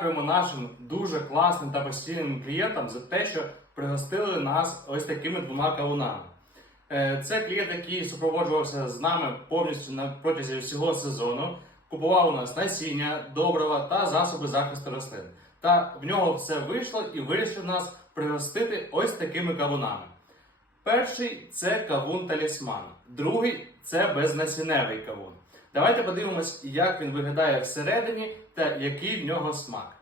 дякуємо нашим дуже класним та постійним клієнтам за те, що пригостили нас ось такими двома кавунами. Е, Це клієнт, який супроводжувався з нами повністю на протязі всього сезону. Купував у нас насіння, добрива та засоби захисту рослин. Та в нього все вийшло і вирішив нас пригостити ось такими кавунами. Перший це кавун талісман, другий це безнасінневий кавун. Давайте подивимось, як він виглядає всередині та який в нього смак.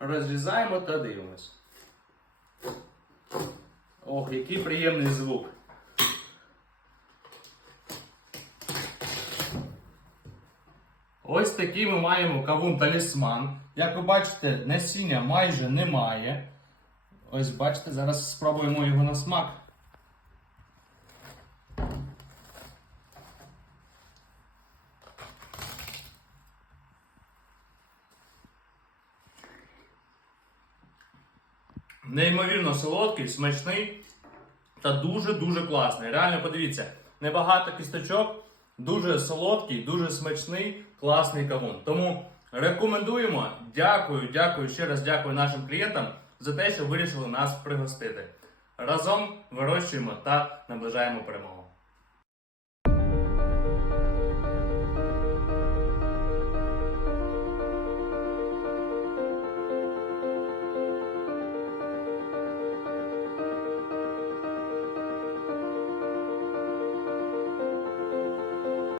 Розрізаємо та дивимось. Ох, який приємний звук. Ось такий ми маємо кавун талісман. Як ви бачите, насіння майже немає. Ось бачите, зараз спробуємо його на смак. Неймовірно солодкий, смачний та дуже-дуже класний. Реально подивіться, небагато кісточок, дуже солодкий, дуже смачний, класний кавун. Тому рекомендуємо. Дякую, дякую, ще раз дякую нашим клієнтам за те, що вирішили нас пригостити. Разом вирощуємо та наближаємо перемогу.